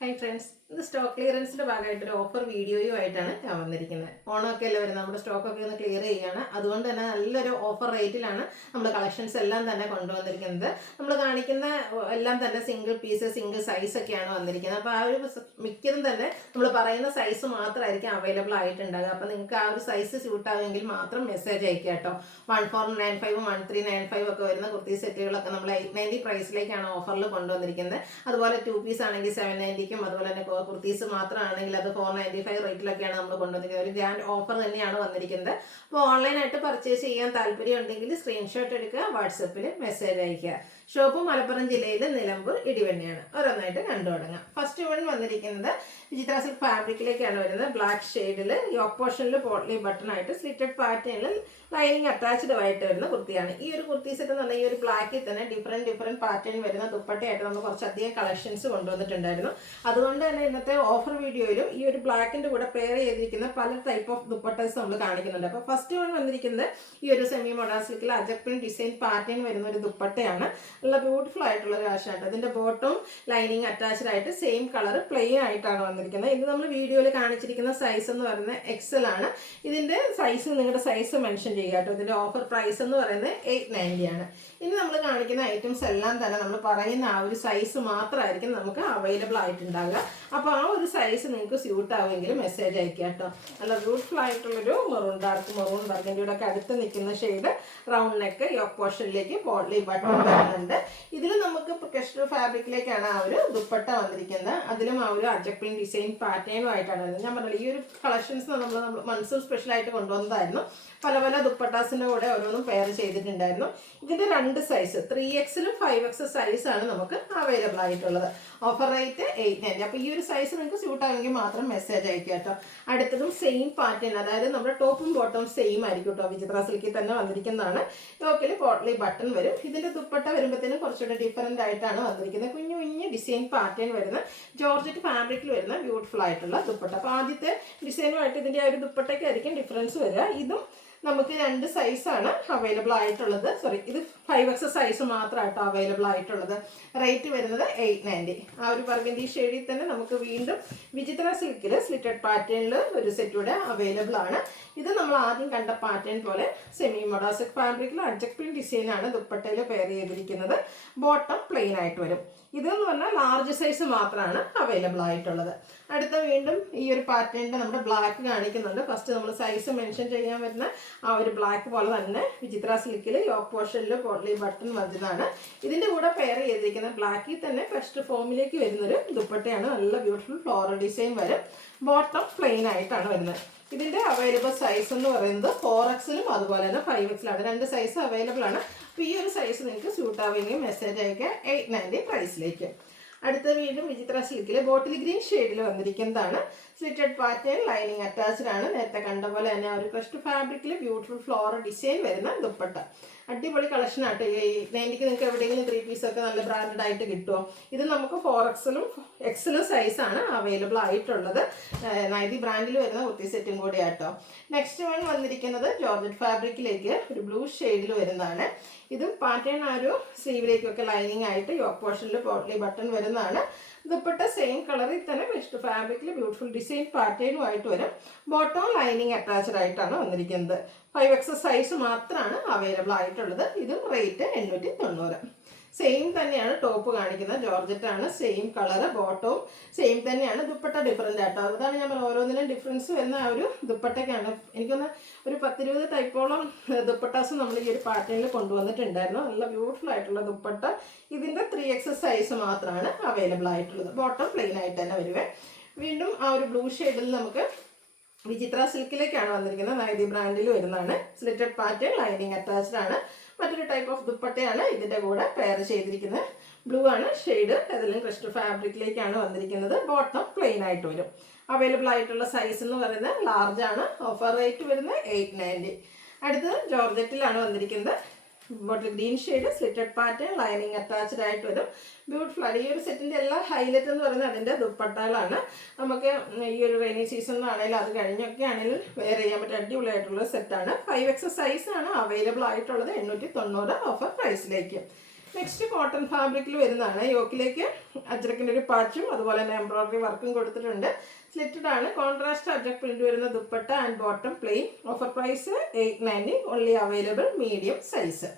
Hi friends, ഇത് stock ക്ലിയറൻസിന്റെ ഭാഗമായിട്ടൊരു offer വീഡിയോയുമായിട്ടാണ് ഞാൻ വന്നിരിക്കുന്നത്. ഓണമൊക്കെ അല്ലേ വരുന്നത്, നമ്മുടെ സ്റ്റോക്കൊക്കെ ഒന്ന് ക്ലിയർ ചെയ്യുകയാണ്. അതുകൊണ്ട് തന്നെ നല്ലൊരു ഓഫർ റേറ്റിലാണ് നമ്മൾ കളക്ഷൻസ് എല്ലാം തന്നെ കൊണ്ടുവന്നിരിക്കുന്നത്. നമ്മൾ കാണിക്കുന്ന എല്ലാം തന്നെ സിംഗിൾ പീസ് സിംഗിൾ സൈസ് ഒക്കെയാണ് വന്നിരിക്കുന്നത്. അപ്പോൾ ആ ഒരു മിക്കതും തന്നെ നമ്മൾ പറയുന്ന സൈസ് മാത്രമായിരിക്കും അവൈലബിൾ ആയിട്ടുണ്ടാകുക. അപ്പോൾ നിങ്ങൾക്ക് ആ ഒരു സൈസ് സ്യൂട്ട് ആവുമെങ്കിൽ മാത്രം മെസ്സേജ് അയക്കുക കേട്ടോ. 1495 1395 ഒക്കെ വരുന്ന കുർത്തി സെറ്റുകളൊക്കെ നമ്മൾ 890 പ്രൈസിലേക്കാണ് ഓഫറിൽ കൊണ്ടുവന്നിരിക്കുന്നത്. അതുപോലെ 2 പീസ് ആണെങ്കിൽ 790ക്കും, അതുപോലെ തന്നെ കുർത്തീസ് മാത്രമാണെങ്കിൽ അത് 495 റേറ്റിലൊക്കെയാണ് നമ്മൾ കൊണ്ടുവന്നിരിക്കുന്നത്. ഒരു ഗ്രാൻഡ് ഓഫർ തന്നെയാണ് വന്നിരിക്കുന്നത്. അപ്പോൾ ഓൺലൈനായിട്ട് പർച്ചേസ് ചെയ്യാൻ താല്പര്യം ഉണ്ടെങ്കിൽ സ്ക്രീൻഷോട്ട് എടുക്കുക, വാട്സപ്പിൽ മെസ്സേജ് അയക്കുക. ഷോപ്പ് മലപ്പുറം ജില്ലയിൽ നിലമ്പൂർ ഇടിവണ്ണയാണ്. ഓരോന്നായിട്ട് കണ്ടു തുടങ്ങാം. ഫസ്റ്റ് വൺ വന്നിരിക്കുന്നത് വിചിത്ര സിൽക്ക് ഫാബ്രിക്കിലേക്കാണ് വരുന്നത്. ബ്ലാക്ക് ഷെയ്ഡിൽ യോക്ക് പോർഷനിൽ പോട്ട്ലി ബട്ടൺ ആയിട്ട് സ്ലിറ്റഡ് പാറ്റേണിൽ ലൈനിങ് അറ്റാച്ച്ഡ് ആയിട്ട് വരുന്ന കുർത്തിയാണ്. ഈ ഒരു കുർത്തി സെറ്റ് എന്ന് പറഞ്ഞാൽ ഈ ഒരു ബ്ലാക്കിൽ തന്നെ ഡിഫറെൻറ്റ് പാറ്റേൺ വരുന്ന ദുപ്പട്ടയായിട്ട് നമ്മൾ കുറച്ചധികം കളക്ഷൻസ് കൊണ്ടുവന്നിട്ടുണ്ടായിരുന്നു. അതുകൊണ്ട് തന്നെ ഇന്നത്തെ ഓഫർ വീഡിയോയിലും ഈ ഒരു ബ്ലാക്കിൻ്റെ കൂടെ പെയർ ചെയ്തിരിക്കുന്ന പല ടൈപ്പ് ഓഫ് ദുപ്പട്ടസ് നമ്മൾ കാണിക്കുന്നുണ്ട്. അപ്പോൾ ഫസ്റ്റ് വൺ വന്നിരിക്കുന്നത് ഈ ഒരു സെമി മോഡാ സിൽക്കിൽ അജക്പിൻ ഡിസൈൻ പാറ്റേൺ വരുന്ന ഒരു ദുപ്പട്ടയാണ്. നല്ല ബ്യൂട്ടിഫുൾ ആയിട്ടുള്ള ഒരു ആശാണ്. അതിൻ്റെ ബോട്ടവും ലൈനിങ് അറ്റാച്ച്ഡ് ആയിട്ട് സെയിം കളർ പ്ലെയിൻ ആയിട്ടാണ് വന്നിരിക്കുന്നത്. ഇത് നമ്മൾ വീഡിയോയിൽ കാണിച്ചിരിക്കുന്ന സൈസ് എന്ന് പറയുന്നത് എക്സൽ ആണ്. ഇതിൻ്റെ സൈസ് നിങ്ങളുടെ സൈസ് മെൻഷൻ ചെയ്യുക കേട്ടോ. ഇതിൻ്റെ ഓഫർ പ്രൈസ് എന്ന് പറയുന്നത് 890 ആണ്. ഇനി നമ്മൾ കാണിക്കുന്ന ഐറ്റംസ് എല്ലാം തന്നെ നമ്മൾ പറയുന്ന ആ ഒരു സൈസ് മാത്രമായിരിക്കും നമുക്ക് അവൈലബിൾ ആയിട്ടുണ്ടാകുക. അപ്പോൾ ആ ഒരു സൈസ് നിങ്ങൾക്ക് സ്യൂട്ട് ആവുമെങ്കിൽ മെസ്സേജ് അയക്കുക കേട്ടോ. നല്ല ബ്യൂട്ടിഫുൾ ആയിട്ടുള്ളൊരു മെറൂൺ ഡാർക്ക് മെറൂൺ ബർഗൻഡിയുടെ ഒക്കെ അടുത്ത് നിൽക്കുന്ന ഷെയ്ഡ്, റൗണ്ട് നെക്ക്, യോക്ക് പോർഷനിലേക്ക് പോട്ട്ലി ബട്ടൺ വരുന്നുണ്ട്. ഇതിൽ നമുക്ക് കസ്റ്റർ ഫാബ്രിക്കിലേക്കാണ് ആ ഒരു ദുപ്പട്ട വന്നിരിക്കുന്നത്. അതിലും ആ ഒരു അജക്പിൻ ഡിസൈൻ പാറ്റേണും ആയിട്ടാണ് വരുന്നത്. ഞാൻ പറഞ്ഞില്ല, ഈ ഒരു കളക്ഷൻസ് നമ്മൾ മൺസൂൺ സ്പെഷ്യലായിട്ട് കൊണ്ടുവന്നതായിരുന്നു. പല പല ദുപ്പട്ടാസിൻ്റെ കൂടെ ഓരോന്നും പെയർ ചെയ്തിട്ടുണ്ടായിരുന്നു. ഇതിൻ്റെ രണ്ട് സൈസ് 3Xലും 5X സൈസാണ് നമുക്ക് അവൈലബിൾ ആയിട്ടുള്ളത്. Offer rate 890. അപ്പോൾ ഈ ഒരു സൈസ് നിങ്ങൾക്ക് സ്യൂട്ട് ആണെങ്കിൽ മാത്രം മെസ്സേജ് അയക്കുക കേട്ടോ. അടുത്തതും സെയിം പാറ്റേൺ, അതായത് നമ്മുടെ ടോപ്പും ബോട്ടവും സെയിം ആയിരിക്കും കേട്ടോ. വിചിത്ര സിൽക്കിൽ തന്നെ വന്നിരിക്കുന്നതാണ്. യോക്കിൽ പോട്ട്ലി ബട്ടൺ വരും. ഇതിൻ്റെ ദുപ്പട്ട വരുമ്പോഴത്തേനും കുറച്ചുകൂടെ ഡിഫറൻ്റ് ആയിട്ടാണ് വന്നിരിക്കുന്നത്. കുഞ്ഞു കുഞ്ഞു ഡിസൈൻ പാറ്റേൺ വരുന്ന ജോർജറ്റ് ഫാബ്രിക്കിൽ വരുന്ന ബ്യൂട്ടിഫുൾ ആയിട്ടുള്ള ദുപ്പട്ട. അപ്പോൾ ആദ്യത്തെ ഡിസൈനുമായിട്ട് ഇതിൻ്റെ ആ ഒരു ദുപ്പട്ടയ്ക്കായിരിക്കും ഡിഫറൻസ് വരിക. ഇതും നമുക്ക് രണ്ട് സൈസാണ് അവൈലബിൾ ആയിട്ടുള്ളത്. ഇത് 5X സൈസ് മാത്രമായിട്ടോ അവൈലബിൾ ആയിട്ടുള്ളത്. റേറ്റ് വരുന്നത് 890. ആ ഒരു ബർഗൻഡി ഷെയ്ഡിൽ തന്നെ നമുക്ക് വീണ്ടും വിചിത്ര സിൽക്കിൽ സ്ലിറ്റഡ് പാറ്റേണിൽ ഒരു സെറ്റ് കൂടെ അവൈലബിൾ ആണ്. ഇത് നമ്മൾ ആദ്യം കണ്ട പാറ്റേൺ പോലെ സെമി മോഡാ സിൽക്ക് ഫാബ്രിക്കിൽ അജക്പിൻ ഡിസൈനാണ് ദുപ്പട്ടയിൽ പെയർ ചെയ്തിരിക്കുന്നത്. ബോട്ടം പ്ലെയിൻ ആയിട്ട് വരും. ഇതെന്ന് പറഞ്ഞാൽ ലാർജ് സൈസ് മാത്രമാണ് അവൈലബിൾ ആയിട്ടുള്ളത്. അടുത്ത വീണ്ടും ഈ ഒരു പാറ്റേണിൻ്റെ നമ്മുടെ ബ്ലാക്ക് കാണിക്കുന്നുണ്ട്. ഫസ്റ്റ് നമ്മൾ സൈസ് മെൻഷൻ ചെയ്യാൻ വരുന്ന ആ ഒരു ബ്ലാക്ക് പോലെ തന്നെ വിചിത്ര സിൽക്കിൽ യോക്ക് പോർഷനിൽ പോട്ട്ലി ബട്ടൺ വരുന്നതാണ്. ഇതിൻ്റെ കൂടെ പെയർ ചെയ്തിരിക്കുന്ന ബ്ലാക്കിൽ തന്നെ ഫസ്റ്റ് ഫോമിലേക്ക് വരുന്നൊരു ദുപ്പട്ടയാണ്. നല്ല ബ്യൂട്ടിഫുൾ ഫ്ലോറൽ ഡിസൈൻ വരും. ബോട്ടം പ്ലെയിൻ ആയിട്ടാണ് വരുന്നത്. ഇതിൻ്റെ അവൈലബിൾ സൈസ് എന്ന് പറയുന്നത് 4Xലും അതുപോലെ തന്നെ 5Xലാണ്. രണ്ട് സൈസ് അവൈലബിൾ ആണ്. അപ്പോൾ ഈ ഒരു സൈസ് നിങ്ങൾക്ക് സ്യൂട്ട് ആവുമെങ്കിൽ മെസ്സേജ് അയക്കുക 890 പ്രൈസിലേക്ക്. അടുത്ത വീണ്ടും വിചിത്ര സിൽക്കിൽ ബോട്ടിൽ ഗ്രീൻ ഷെയ്ഡിൽ വന്നിരിക്കുന്നതാണ്. സ്ലിറ്റഡ് പാറ്റേൺ, ലൈനിങ് അറ്റാച്ച്ഡ് ആണ്. നേരത്തെ കണ്ട പോലെ തന്നെ ഒരു ക്രസ്റ്റ് ഫാബ്രിക്കിൽ ബ്യൂട്ടിഫുൾ ഫ്ലോറൽ ഡിസൈൻ വരുന്ന ദുപ്പട്ട. അടിപൊളി കളക്ഷൻ ആട്ടോ. ഈ 90ക്ക് നിങ്ങൾക്ക് എവിടെയെങ്കിലും 3 പീസൊക്കെ നല്ല ബ്രാൻഡഡ് ആയിട്ട് കിട്ടുമോ? ഇത് നമുക്ക് 4Xലും Xലും സൈസാണ് അവൈലബിൾ ആയിട്ടുള്ളത്. നൈതി ബ്രാൻഡിൽ വരുന്ന കുർത്തി സെറ്റും കൂടി ആട്ടോ. നെക്സ്റ്റ് വൺ വന്നിരിക്കുന്നത് ജോർജറ്റ് ഫാബ്രിക്കിലേക്ക് ഒരു ബ്ലൂ ഷെയ്ഡിൽ വരുന്നതാണ്. ഇതും പാറ്റേൺ ആ ഒരു സ്ലീവിലേക്കൊക്കെ ലൈനിങ് ആയിട്ട് യോക്ക് പോർഷനിൽ പോട്ട്ലി ബട്ടൺ വരുന്നതാണ്. ദുപ്പട്ട സെയിം കളറിൽ തന്നെ വെസ്റ്റ് ഫാബ്രിക്കിൽ ബ്യൂട്ടിഫുൾ ഡിസൈൻ പാറ്റേണും ആയിട്ട് വരും. ബോട്ടം ലൈനിങ് അറ്റാച്ച്ഡ് ആയിട്ടാണ് വന്നിരിക്കുന്നത്. 5X സൈസ് മാത്രമാണ് അവൈലബിൾ ആയിട്ടുള്ളത്. ഇതും റേറ്റ് 890. സെയിം തന്നെയാണ് ടോപ്പ് കാണിക്കുന്നത്. ജോർജറ്റ് ആണ്, സെയിം കളർ, ബോട്ടവും സെയിം തന്നെയാണ്. ദുപ്പട്ട ഡിഫറൻ്റ് ആട്ടോ. അതാണ് ഞാൻ ഓരോന്നിനും ഡിഫറൻസ് വരുന്ന ആ ഒരു ദുപ്പട്ടയ്ക്കാണ്. എനിക്കൊന്ന് ഒരു 10-20 ടൈപ്പോളം ദുപ്പട്ടാസ് നമ്മൾ ഈ ഒരു പാറ്റേണിൽ കൊണ്ടുവന്നിട്ടുണ്ടായിരുന്നു. നല്ല ബ്യൂട്ടിഫുൾ ആയിട്ടുള്ള ദുപ്പട്ട. ഇതിൻ്റെ 3X സൈസ് മാത്രമാണ് അവൈലബിൾ ആയിട്ടുള്ളത്. ബോട്ടം പ്ലെയിൻ ആയിട്ട് തന്നെ വരുവേ. വീണ്ടും ആ ഒരു ബ്ലൂ ഷെയ്ഡിൽ നമുക്ക് വിചിത്ര സിൽക്കിലേക്കാണ് വന്നിരിക്കുന്നത്. നൈതി ബ്രാൻഡിൽ വരുന്നതാണ്. സ്ലിറ്റഡ് പാറ്റേൺ, ലൈനിങ് അറ്റാച്ച്ഡ് ആണ്. മറ്റൊരു ടൈപ്പ് ഓഫ് ദുപ്പട്ടയാണ് ഇതിൻ്റെ കൂടെ പെയർ ചെയ്തിരിക്കുന്നത്. ബ്ലൂ ആണ് ഷെയ്ഡ്. ഏതെങ്കിലും ക്രിസ്റ്റൽ ഫാബ്രിക്കിലേക്കാണ് വന്നിരിക്കുന്നത്. ബോട്ടം പ്ലെയിൻ ആയിട്ട് വരും. അവൈലബിൾ ആയിട്ടുള്ള സൈസ് എന്ന് പറയുന്നത് ലാർജ് ആണ്. ഓഫർ റേറ്റ് വരുന്നത് 890. അടുത്തത് ജോർജറ്റിലാണ് വന്നിരിക്കുന്നത്. Bottle green shade, slitted pattern, lining attached ആയിട്ട് വരും. ബ്യൂട്ടിഫുൾ ആണ്. ഈ ഒരു സെറ്റിൻ്റെ എല്ലാ ഹൈലൈറ്റ് എന്ന് പറയുന്നത് അതിൻ്റെ ദുപ്പട്ടകളാണ്. നമുക്ക് ഈ ഒരു റെയിനി സീസണിലാണെങ്കിലും അത് കഴിഞ്ഞൊക്കെ ആണെങ്കിലും വെയർ ചെയ്യാൻ പറ്റിയ അടിപൊളിയായിട്ടുള്ള സെറ്റാണ്. 5X സൈസാണ് അവൈലബിൾ ആയിട്ടുള്ളത്. 890 ഓഫർ പ്രൈസിലേക്ക്. നെക്സ്റ്റ് കോട്ടൺ ഫാബ്രിക്കിൽ വരുന്നതാണ്. യോക്കിലേക്ക് അജ്രക്കിൻ്റെ ഒരു പാച്ചും അതുപോലെ തന്നെ എംബ്രോയിഡറി വർക്കും കൊടുത്തിട്ടുണ്ട്. സ്ലിറ്റഡ് ആണ്. കോൺട്രാസ്റ്റ് അജ്രക് പ്രിന്റ് വരുന്ന dupatta and bottom plain. Offer price 890. Only available medium size.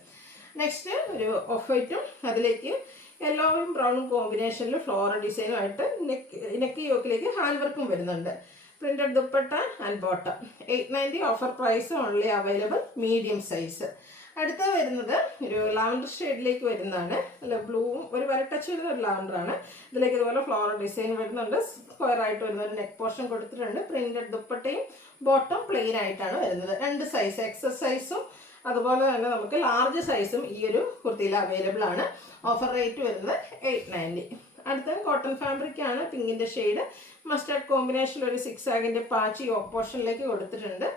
Next ഒരു ഓഫ് വൈറ്റും അതിലേക്ക് യെല്ലോയും ബ്രൗണും കോമ്പിനേഷനിൽ ഫ്ലോറൽ ഡിസൈനുമായിട്ട് നെക്ക് യോക്കിലേക്ക് ഹാൻഡ് വർക്കും വരുന്നുണ്ട്. Printed dupatta and bottom 890. Offer price only available medium size. അടുത്ത വരുന്നത് ഒരു ലാവൻഡർ ഷെയ്ഡിലേക്ക് വരുന്നതാണ്. അല്ല ബ്ലൂവും ഒരു ടച്ച് വരുന്ന ഒരു ലാവൻഡറാണ്. ഇതിലേക്ക് ഇതുപോലെ ഫ്ലോറൽ ഡിസൈൻ വരുന്നുണ്ട്. സ്ക്വയർ ആയിട്ട് വരുന്ന ഒരു നെക്ക് പോർഷൻ കൊടുത്തിട്ടുണ്ട്. പ്രിന്റഡ് ദുപ്പട്ടയും ബോട്ടം പ്ലെയിൻ ആയിട്ടാണ് വരുന്നത്. 2 സൈസ്, എക്സസ് സൈസും അതുപോലെ തന്നെ നമുക്ക് ലാർജ് സൈസും ഈ ഒരു കുർത്തിയിൽ അവൈലബിൾ ആണ്. ഓഫർ റേറ്റ് വരുന്നത് 890. അടുത്ത കോട്ടൺ ഫാബ്രിക് ആണ്. പിങ്കിൻ്റെ ഷെയ്ഡ് മസ്റ്റാർഡ് കോമ്പിനേഷനിൽ ഒരു 6 ആഗിൻ്റെ പാച്ച് യോക്ക് പോർഷനിലേക്ക് കൊടുത്തിട്ടുണ്ട്.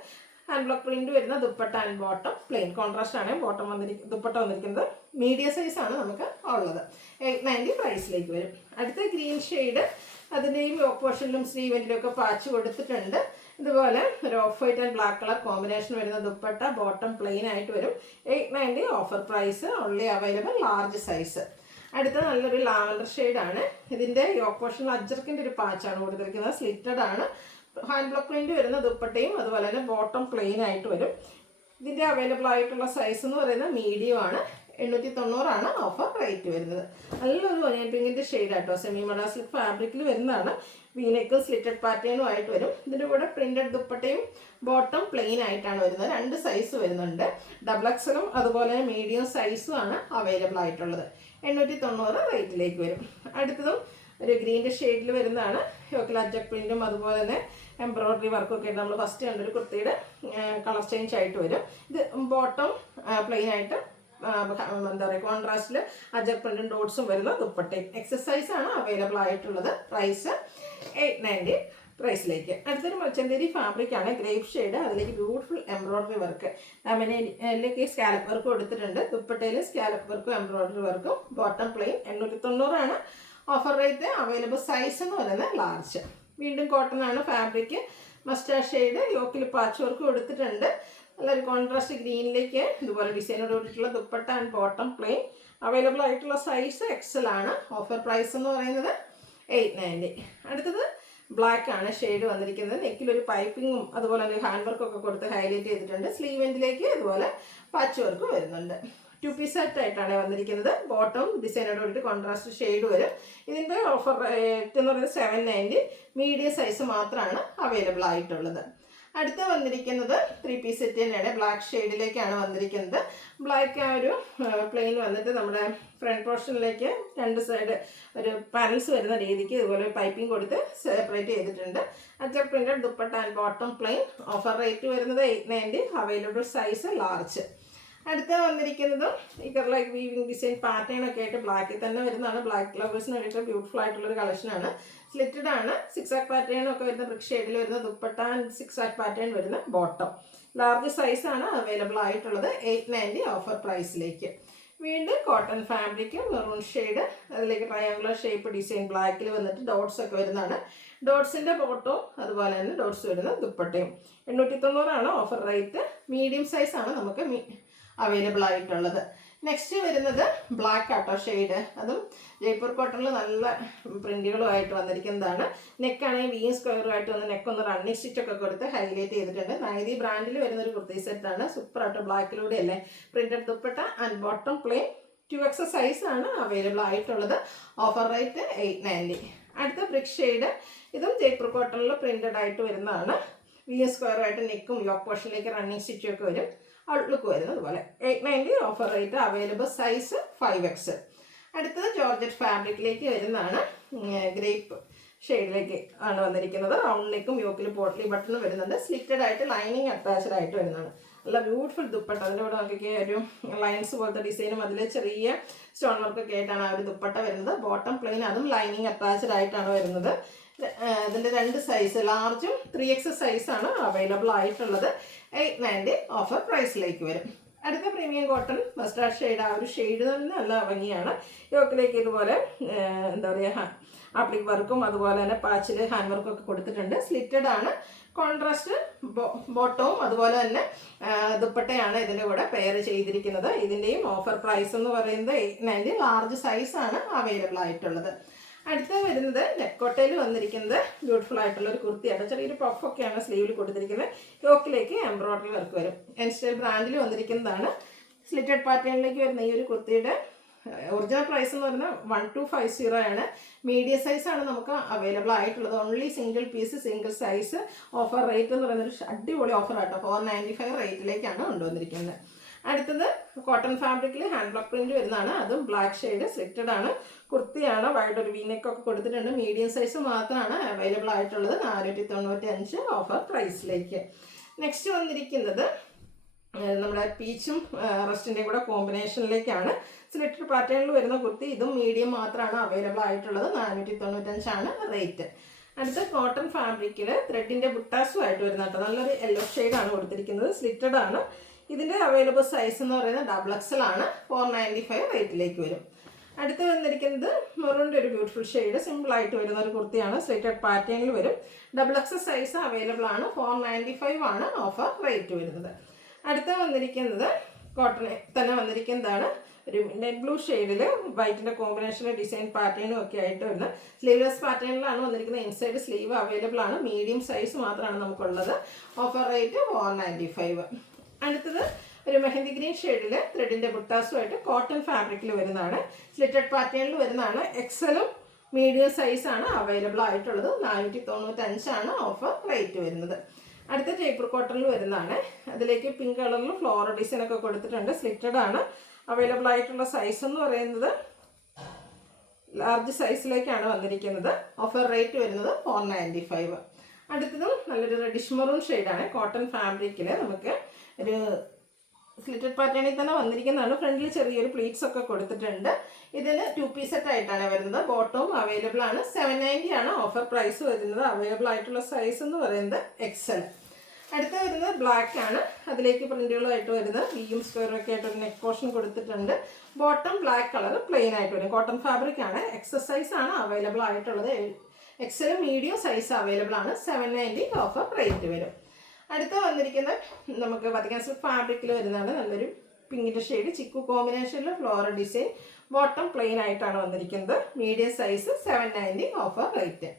ഹാൻഡ് ബ്ലോക്ക് പ്രിന്റ് വരുന്ന dupatta and bottom plain. Contrast ആണ് ബോട്ടം ദുപ്പട്ട വന്നിരിക്കുന്നത്. മീഡിയം സൈസ് ആണ് നമുക്ക് ഉള്ളത്. 890 പ്രൈസിലേക്ക് വരും. അടുത്ത ഗ്രീൻ ഷെയ്ഡ്, അതിൻ്റെയും യോക്ക് പോർഷനിലും സ്ലീവെന്റിലും ഒക്കെ പാച്ച് കൊടുത്തിട്ടുണ്ട്. ഇതുപോലെ ഒരു off white and black colour combination വരുന്ന ദുപ്പട്ട ബോട്ടം പ്ലെയിൻ ആയിട്ട് വരും. 890. Offer price only available large size. അടുത്ത നല്ലൊരു ലാവൻഡർ ഷെയ്ഡാണ്. ഇതിൻ്റെ യോക്ക് പോർഷനിൽ അജ്രക്കിൻ്റെ ഒരു പാച്ചാണ് കൊടുത്തിരിക്കുന്നത്. സ്ലിറ്റഡ് ആണ്. ഹാൻഡ് ബ്ലോക്ക് പ്രിന്റ് വരുന്ന ദുപ്പട്ടയും അതുപോലെ തന്നെ ബോട്ടം പ്ലെയിൻ ആയിട്ട് വരും. ഇതിൻ്റെ അവൈലബിൾ ആയിട്ടുള്ള സൈസ് എന്ന് പറയുന്നത് മീഡിയം ആണ്. 890 ഓഫർ റേറ്റ് വരുന്നത്. നല്ലൊരു ഒനിയൻ പിങ്കിൻ്റെ ഷെയ്ഡ് ആട്ടോ. സെമി മഡാസ്ലിക് ഫാബ്രിക്കിൽ വരുന്നതാണ്. വീനെക്കും സ്ലിറ്റഡ് പാറ്റേണും ആയിട്ട് വരും. ഇതിൻ്റെ കൂടെ പ്രിന്റഡ് ദുപ്പട്ടയും ബോട്ടം പ്ലെയിൻ ആയിട്ടാണ് വരുന്നത്. 2 സൈസ് വരുന്നുണ്ട്. ഡബിൾ എക്സലും അതുപോലെ മീഡിയം സൈസും ആണ് അവൈലബിൾ ആയിട്ടുള്ളത്. 890 റേറ്റിലേക്ക് വരും. അടുത്തതും ഒരു ഗ്രീൻ്റെ ഷെയ്ഡിൽ വരുന്നതാണ്. യോക്കിൽ അജ്രക് പ്രിന്റും അതുപോലെ തന്നെ എംബ്രോയിഡറി വർക്കൊക്കെ ആയിട്ട് നമ്മൾ ഫസ്റ്റ് കണ്ടൊരു കുർത്തിയുടെ കളർ ചേഞ്ച് ആയിട്ട് വരും. ഇത് ബോട്ടം പ്ലെയിൻ ആയിട്ട് എന്താ പറയുക കോൺട്രാസ്റ്റിൽ അജ്രക് പ്രിന്റും ഡോട്ട്സും വരുന്ന ദുപ്പട്ടയും. എക്സസൈസ് ആണ് അവൈലബിൾ ആയിട്ടുള്ളത്. പ്രൈസ് 890 പ്രൈസിലേക്ക്. അടുത്തൊരു മച്ചന്തേരി ഫാബ്രിക് ആണ്. ഗ്രേപ്പ് ഷെയ്ഡ്, അതിലേക്ക് ബ്യൂട്ടിഫുൾ എംബ്രോയിഡറി വർക്ക്. അതിലേക്ക് സ്കാലപ്പ് വർക്ക് കൊടുത്തിട്ടുണ്ട്. ദുപ്പട്ടയിൽ സ്കാലപ്പ് വർക്കും എംബ്രോയിഡറി വർക്കും. Bottom plain. 890 offer rate. Available size എന്ന് പറയുന്നത് ലാർജ്. വീണ്ടും കോട്ടൺ ആണ് ഫാബ്രിക്. മസ്റ്റാർഡ് ഷെയ്ഡ്, യോക്കിൽ പാച്ച് വർക്ക് കൊടുത്തിട്ടുണ്ട്. നല്ലൊരു കോൺട്രാസ്റ്റ് ഗ്രീനിലേക്ക് ഇതുപോലെ ഡിസൈനോട് കൂടിയിട്ടുള്ള dupatta and bottom plain. Available ആയിട്ടുള്ള സൈസ് എക്സൽ ആണ്. ഓഫർ പ്രൈസ് എന്ന് പറയുന്നത് 890. അടുത്തത് ബ്ലാക്ക് ആണ് ഷെയ്ഡ് വന്നിരിക്കുന്നത്. നെക്കിലൊരു പൈപ്പിങ്ങും അതുപോലെ ഒരു ഹാൻഡ് വർക്കൊക്കെ കൊടുത്ത് ഹൈലൈറ്റ് ചെയ്തിട്ടുണ്ട്. സ്ലീവ് എൻഡിലേക്ക് ഇതുപോലെ പാച്ച് വർക്ക് വരുന്നുണ്ട്. 2 പീസ് സെറ്റ് ആയിട്ടാണ് വന്നിരിക്കുന്നത്. ബോട്ടം ഡിസൈനോട് കൂടിയിട്ട് കോൺട്രാസ്റ്റ് ഷെയ്ഡ് വരും. ഇതിൻ്റെ ഓഫർ റേറ്റ് എന്ന് പറയുന്നത് 790. മീഡിയം സൈസ് മാത്രമാണ് അവൈലബിൾ ആയിട്ടുള്ളത്. അടുത്ത വന്നിരിക്കുന്നത് 3 പീസ് സെറ്റ് തന്നെയാണ്. ബ്ലാക്ക് ഷെയ്ഡിലേക്കാണ് വന്നിരിക്കുന്നത്. ബ്ലാക്ക് ആ ഒരു പ്ലെയിൻ വന്നിട്ട് നമ്മുടെ ഫ്രണ്ട് പോർഷനിലേക്ക് 2 സൈഡ് ഒരു പാനൽസ് വരുന്ന രീതിക്ക് ഇതുപോലെ പൈപ്പിംഗ് കൊടുത്ത് സെപ്പറേറ്റ് ചെയ്തിട്ടുണ്ട്. Ajrak printed dupatta and bottom plain. Offer rate വരുന്നത് 890. Available size large. അടുത്ത വന്നിരിക്കുന്നതും ഈ ലൈക്ക് വീവിംഗ് ഡിസൈൻ പാറ്റേൺ ഒക്കെ ആയിട്ട് ബ്ലാക്കിൽ തന്നെ വരുന്നതാണ്. ബ്ലാക്ക് ലവേഴ്സിന് വേണ്ടിയിട്ട് ബ്യൂട്ടിഫുൾ ആയിട്ടുള്ളൊരു കളക്ഷനാണ്. സ്ലിറ്റഡ് ആണ്. 6 ആക്ക് പാറ്റേൺ ഒക്കെ വരുന്ന ബ്രിക്ക് ഷെയ്ഡിൽ വരുന്ന ദുപ്പട്ട ആൻഡ് 6 ആക്ക് പാറ്റേൺ വരുന്ന ബോട്ടം. ലാർജ് സൈസ് ആണ് അവൈലബിൾ ആയിട്ടുള്ളത്. 890 ഓഫർ പ്രൈസിലേക്ക്. വീണ്ടും കോട്ടൺ ഫാബ്രിക് മെറൂൺ ഷെയ്ഡ്, അതിലേക്ക് ട്രയാങ്കുലർ ഷേപ്പ് ഡിസൈൻ ബ്ലാക്കിൽ വന്നിട്ട് ഡോട്ട്സ് ഒക്കെ വരുന്നതാണ്. ഡോട്ട്സിൻ്റെ ബോട്ടവും അതുപോലെ തന്നെ ഡോട്ട്സ് വരുന്ന ദുപ്പട്ടയും. 890 ഓഫർ റേറ്റ്. മീഡിയം സൈസ് ആണ് നമുക്ക് അവൈലബിൾ ആയിട്ടുള്ളത്. നെക്സ്റ്റ് വരുന്നത് ബ്ലാക്ക് ആട്ടോ ഷെയ്ഡ്. അതും ജയ്പൂർ കോട്ടണിൽ നല്ല പ്രിന്റുകളുമായിട്ട് വന്നിരിക്കുന്നതാണ്. നെക്കാണെങ്കിൽ വീൻ സ്ക്വയറുമായിട്ട് വന്ന് നെക്കൊന്ന് റണ്ണിങ് സ്റ്റിച്ചൊക്കെ കൊടുത്ത് ഹൈലൈറ്റ് ചെയ്തിട്ടുണ്ട്. നൈതി ബ്രാൻഡിൽ വരുന്നൊരു കുർത്തി സെറ്റാണ്. Super auto. ബ്ലാക്കിലൂടെ അല്ലേ. Printed dupatta and bottom plain. 2X size ആണ് അവൈലബിൾ ആയിട്ടുള്ളത്. Offer rate 890. അടുത്ത ബ്രിക്ക് ഷെയ്ഡ്. ഇതും ജയ്പൂർ കോട്ടണിൽ പ്രിന്റഡ് ആയിട്ട് വരുന്നതാണ്. വീൻ സ്ക്വയറുമായിട്ട് നെക്കും യോക്ക് പോർഷനിലേക്ക് റണ്ണിങ് സ്റ്റിച്ചും ഒക്കെ വരും. ഔട്ട്ലുക്ക് വരുന്നത് പോലെ. 890 offer rate. Available size 5X. അടുത്തത് ജോർജറ്റ് ഫാബ്രിക്കിലേക്ക് വരുന്നതാണ്. ഗ്രേപ്പ് ഷെയ്ഡിലേക്ക് ആണ് വന്നിരിക്കുന്നത്. റൗണ്ട് നെക്കും യോക്കിൽ പോട്ട്ലി ബട്ടണും വരുന്നുണ്ട്. സ്ലിറ്റഡ് ആയിട്ട് ലൈനിങ് അറ്റാച്ച്ഡ് ആയിട്ട് വരുന്നതാണ്. നല്ല ബ്യൂട്ടിഫുൾ ദുപ്പട്ട. അതിൻ്റെ കൂടെ നോക്കിയൊക്കെ ഒരു ലൈൻസ് പോലത്തെ ഡിസൈനും അതിൽ ചെറിയ സ്റ്റോൺ വർക്കൊക്കെ ആയിട്ടാണ് ആ ഒരു ദുപ്പട്ട വരുന്നത്. ബോട്ടം പ്ലെയിൻ, അതും ലൈനിങ് അറ്റാച്ച്ഡ് ആയിട്ടാണ് വരുന്നത്. ഇതിൻ്റെ 2 സൈസ് ലാർജും 3X സൈസാണ് അവൈലബിൾ ആയിട്ടുള്ളത്. 890 ഓഫർ പ്രൈസിലേക്ക് വരും. അടുത്ത പ്രീമിയം കോട്ടൺ മസ്റ്റാർഡ് ഷെയ്ഡ്. ആ ഒരു ഷെയ്ഡ് തന്നെ നല്ല ഭംഗിയാണ്. യോക്കിലേക്ക് ഇതുപോലെ എന്താ പറയുക ആപ്ലിക് വർക്കും അതുപോലെ തന്നെ പാച്ചിൽ ഹാൻഡ് വർക്കും ഒക്കെ കൊടുത്തിട്ടുണ്ട്. സ്ലിറ്റഡ് ആണ്. കോൺട്രാസ്റ്റ് ബോട്ടവും അതുപോലെ തന്നെ ദുപ്പട്ടയാണ് ഇതിൻ്റെ കൂടെ പെയർ ചെയ്തിരിക്കുന്നത്. ഇതിൻ്റെയും ഓഫർ പ്രൈസ് എന്ന് പറയുന്നത് 890 ലാർജ് സൈസാണ് അവൈലബിൾ ആയിട്ടുള്ളത്. അടുത്ത വരുന്നത് നെക്കോട്ടയിൽ വന്നിരിക്കുന്നത് ബ്യൂട്ടിഫുൾ ആയിട്ടുള്ള ഒരു കുർത്തിയാണ്. ചെറിയൊരു പഫൊക്കെയാണ് സ്ലീവിൽ കൊടുത്തിരിക്കുന്നത്. യോക്കിലേക്ക് എംബ്രോയ്ഡറി വർക്ക് വരും. എൻ സ്റ്റൈൽ ബ്രാൻഡിൽ വന്നിരിക്കുന്നതാണ്. സ്ലിറ്റഡ് പാറ്റേണിലേക്ക് വരുന്ന ഈ ഒരു കുർത്തിയുടെ ഒറിജിനൽ പ്രൈസ് എന്ന് പറയുന്നത് 1250 ആണ്. മീഡിയം സൈസാണ് നമുക്ക് അവൈലബിൾ ആയിട്ടുള്ളത്. Only single piece single size. Offer rate എന്ന് പറയുന്നത് അടിപൊളി ഓഫർ ആട്ടോ. 495 റേറ്റിലേക്കാണ് കൊണ്ടുവന്നിരിക്കുന്നത്. അടുത്തത് കോട്ടൺ ഫാബ്രിക്കിൽ ഹാൻഡ് ബ്ലോക്ക് പ്രിന്റ് വരുന്നതാണ്. അതും ബ്ലാക്ക് ഷെയ്ഡ് സ്ലിറ്റഡ് ആണ്. കുർത്തിയാണ്. വൈഡ് ഒരു വീനെക്കൊക്കെ കൊടുത്തിട്ടുണ്ട്. മീഡിയം സൈസ് മാത്രമാണ് അവൈലബിൾ ആയിട്ടുള്ളത്. 495 ഓഫർ പ്രൈസിലേക്ക്. നെക്സ്റ്റ് വന്നിരിക്കുന്നത് നമ്മുടെ പീച്ചും റസ്റ്റിൻ്റെയും കൂടെ കോമ്പിനേഷനിലേക്കാണ്. സ്ലിറ്റഡ് പാറ്റേണിൽ വരുന്ന കുർത്തി. ഇതും മീഡിയം മാത്രമാണ് അവൈലബിൾ ആയിട്ടുള്ളത്. 495 ആണ് റേറ്റ്. അടുത്ത കോട്ടൺ ഫാബ്രിക്കിൽ ത്രെഡിൻ്റെ ബുട്ടാസുമായിട്ട് വരുന്ന കേട്ടോ. നല്ലൊരു യെല്ലോ ഷെയ്ഡാണ് കൊടുത്തിരിക്കുന്നത്. സ്ലിറ്റഡ് ആണ്. ഇതിൻ്റെ അവൈലബിൾ സൈസ് എന്ന് പറയുന്നത് XXL ആണ്. 495 റേറ്റിലേക്ക് വരും. അടുത്ത് വന്നിരിക്കുന്നത് മെറൂണിൻ്റെ ഒരു ബ്യൂട്ടിഫുൾ ഷെയ്ഡ് സിമ്പിളായിട്ട് വരുന്ന ഒരു കുർത്തിയാണ്. സ്ലിറ്റഡ് പാറ്റേണിൽ വരും. XXL സൈസ് അവൈലബിൾ ആണ്. 495 ആണ് ഓഫർ റേറ്റ് വരുന്നത്. അടുത്ത വന്നിരിക്കുന്നത് കോട്ടൺ തന്നെ വന്നിരിക്കുന്നതാണ്. ഒരു നെറ്റ് ബ്ലൂ ഷെയ്ഡിൽ വൈറ്റിൻ്റെ കോമ്പിനേഷനിൽ ഡിസൈൻ പാറ്റേണും ഒക്കെ ആയിട്ട് വരുന്ന സ്ലീവ്ലെസ് പാറ്റേണിലാണ് വന്നിരിക്കുന്നത്. ഇൻസൈഡ് സ്ലീവ് അവൈലബിൾ ആണ്. മീഡിയം സൈസ് മാത്രമാണ് നമുക്കുള്ളത്. Offer rate 495. അടുത്തത് ഒരു മെഹന്തി ഗ്രീൻ ഷെയ്ഡിൽ ത്രെഡിൻ്റെ ബുട്ടാസുമായിട്ട് കോട്ടൺ ഫാബ്രിക്കിൽ വരുന്നതാണ്. സ്ലിറ്റഡ് പാറ്റേണിൽ വരുന്നതാണ്. എക്സലും മീഡിയം സൈസാണ് അവൈലബിൾ ആയിട്ടുള്ളത്. 495 ആണ് ഓഫർ റേറ്റ് വരുന്നത്. അടുത്ത ജയ്പൂർ കോട്ടണിൽ വരുന്നതാണ്. അതിലേക്ക് പിങ്ക് കളറിൽ ഫ്ലോറൽ ഡിസൈൻ ഒക്കെ കൊടുത്തിട്ടുണ്ട്. സ്ലിറ്റഡ് ആണ്. അവൈലബിൾ ആയിട്ടുള്ള സൈസ് എന്ന് പറയുന്നത് ലാർജ് സൈസിലേക്കാണ് വന്നിരിക്കുന്നത്. ഓഫർ റേറ്റ് വരുന്നത് 495. അടുത്തതും നല്ലൊരു റെഡിഷ് മെറൂൺ ഷെയ്ഡാണ്. കോട്ടൺ ഫാബ്രിക്കിൽ നമുക്ക് ഒരു സ്ലിറ്റഡ് പാറ്റേണിൽ തന്നെ വന്നിരിക്കുന്നതാണ്. ഫ്രണ്ടിൽ ചെറിയൊരു പ്ലീറ്റ്സ് ഒക്കെ കൊടുത്തിട്ടുണ്ട്. ഇതിന് 2 പീസ് സെറ്റ് ആയിട്ടാണ് വരുന്നത്. ബോട്ടവും അവൈലബിൾ ആണ്. 790 ആണ് ഓഫർ പ്രൈസ് വരുന്നത്. അവൈലബിൾ ആയിട്ടുള്ള സൈസ് എന്ന് പറയുന്നത് XL. അടുത്ത വരുന്നത് ബ്ലാക്ക് ആണ്. അതിലേക്ക് പ്രിന്റുകളായിട്ട് വരുന്നത് വിയും സ്ക്വയറും ഒക്കെ ആയിട്ട് ഒരു നെക്ക് പോർഷൻ കൊടുത്തിട്ടുണ്ട്. ബോട്ടം ബ്ലാക്ക് കളർ പ്ലെയിൻ ആയിട്ട് വരും. കോട്ടൺ ഫാബ്രിക് ആണ്. XS സൈസ് ആണ് അവൈലബിൾ ആയിട്ടുള്ളത്. XL മീഡിയം സൈസ് അവൈലബിൾ ആണ്. 790 ഓഫർ റേറ്റ് വരും. അടുത്ത വന്നിരിക്കുന്ന നമുക്ക് വത്തിക്കാൻ സിൽക്ക് ഫാബ്രിക്കിൽ വരുന്നതാണ്. നല്ലൊരു പിങ്കിൻ്റെ ഷെയ്ഡ് ചിക്കു കോമ്പിനേഷനിൽ ഫ്ലോറൽ ഡിസൈൻ. ബോട്ടം പ്ലെയിൻ ആയിട്ടാണ് വന്നിരിക്കുന്നത്. Medium size 790 offer rate.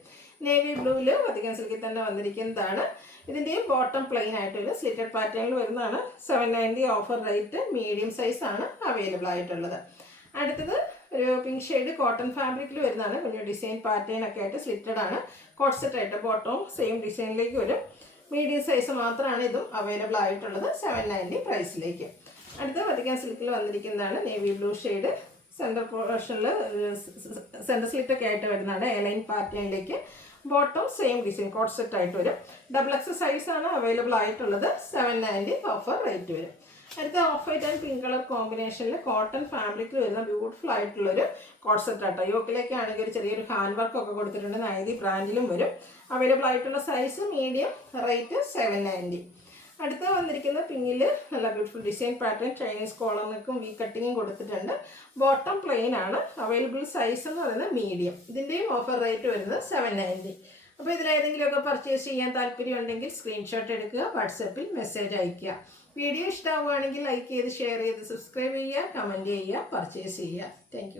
Navy ബ്ലൂവിൽ വത്തിക്കാൻ സിൽക്കിൽ തന്നെ വന്നിരിക്കുന്നതാണ്. ഇതിൻ്റെയും ബോട്ടം പ്ലെയിൻ ആയിട്ടൊരു സ്ലിറ്റഡ് പാറ്റേണിൽ വരുന്നതാണ്. 790 ഓഫർ റേറ്റ്. മീഡിയം സൈസ് ആണ് അവൈലബിൾ ആയിട്ടുള്ളത്. അടുത്തത് ഒരു പിങ്ക് ഷെയ്ഡ് കോട്ടൺ ഫാബ്രിക്കിൽ വരുന്നതാണ്. കുഞ്ഞു ഡിസൈൻ പാറ്റേൺ ഒക്കെ ആയിട്ട് സ്ലിറ്റഡ് ആണ്. കോട്ട് സെറ്റ് ആയിട്ട് ബോട്ടവും സെയിം ഡിസൈനിലേക്ക് വരും. മീഡിയം സൈസ് മാത്രമാണ് ഇതും അവൈലബിൾ ആയിട്ടുള്ളത്. 790 പ്രൈസിലേക്ക്. അടുത്ത വത്തിക്കാൻ സിൽക്കിൽ വന്നിരിക്കുന്നതാണ്. നേവി ബ്ലൂ ഷെയ്ഡ് സെൻറ്റർ പോർഷനിൽ സെൻറ്റർ സ്ലിറ്റ് ഒക്കെ ആയിട്ട് വരുന്നതാണ്. എലൈൻ പാറ്റേണിലേക്ക്. Bottom same design coat set ആയിട്ട് വരും. XXL സൈസാണ് അവൈലബിൾ ആയിട്ടുള്ളത്. 790 ഓഫർ റേറ്റ് വരും. അടുത്ത off white and pink colour കോമ്പിനേഷനിൽ കോട്ടൺ ഫാബ്രിക്കിൽ വരുന്ന ബ്യൂട്ടിഫുൾ ആയിട്ടുള്ളൊരു കോട്ട് സെറ്റ് ആട്ടോ. യോക്കിലേക്ക് ആണെങ്കിൽ ഒരു ചെറിയൊരു ഹാൻഡ് വർക്ക് ഒക്കെ കൊടുത്തിട്ടുണ്ട്. നൈതി ബ്രാൻഡിലും വരും. അവൈലബിൾ ആയിട്ടുള്ള സൈസ് മീഡിയം. റേറ്റ് 790. അടുത്ത വന്നിരിക്കുന്ന പിങ്കിൽ നല്ല ബ്യൂട്ടിഫുൾ ഡിസൈൻ പാറ്റേൺ ചൈനീസ് കോളറിനും വി കട്ടിങ്ങും കൊടുത്തിട്ടുണ്ട്. ബോട്ടം പ്ലെയിൻ ആണ്. അവൈലബിൾ സൈസ് എന്ന് പറയുന്നത് മീഡിയം. ഇതിൻ്റെയും ഓഫർ റേറ്റ് വരുന്നത് 790. അപ്പോൾ ഇതിലേതെങ്കിലുമൊക്കെ പർച്ചേസ് ചെയ്യാൻ താല്പര്യം ഉണ്ടെങ്കിൽ സ്ക്രീൻഷോട്ട് എടുക്കുക. വാട്സപ്പിൽ മെസ്സേജ് അയയ്ക്കുക. വീഡിയോ ഇഷ്ടമാവുകയാണെങ്കിൽ ലൈക്ക് ചെയ്ത് ഷെയർ ചെയ്ത് സബ്സ്ക്രൈബ് ചെയ്യുക, കമൻറ്റ് ചെയ്യുക, പർച്ചേസ് ചെയ്യുക. താങ്ക്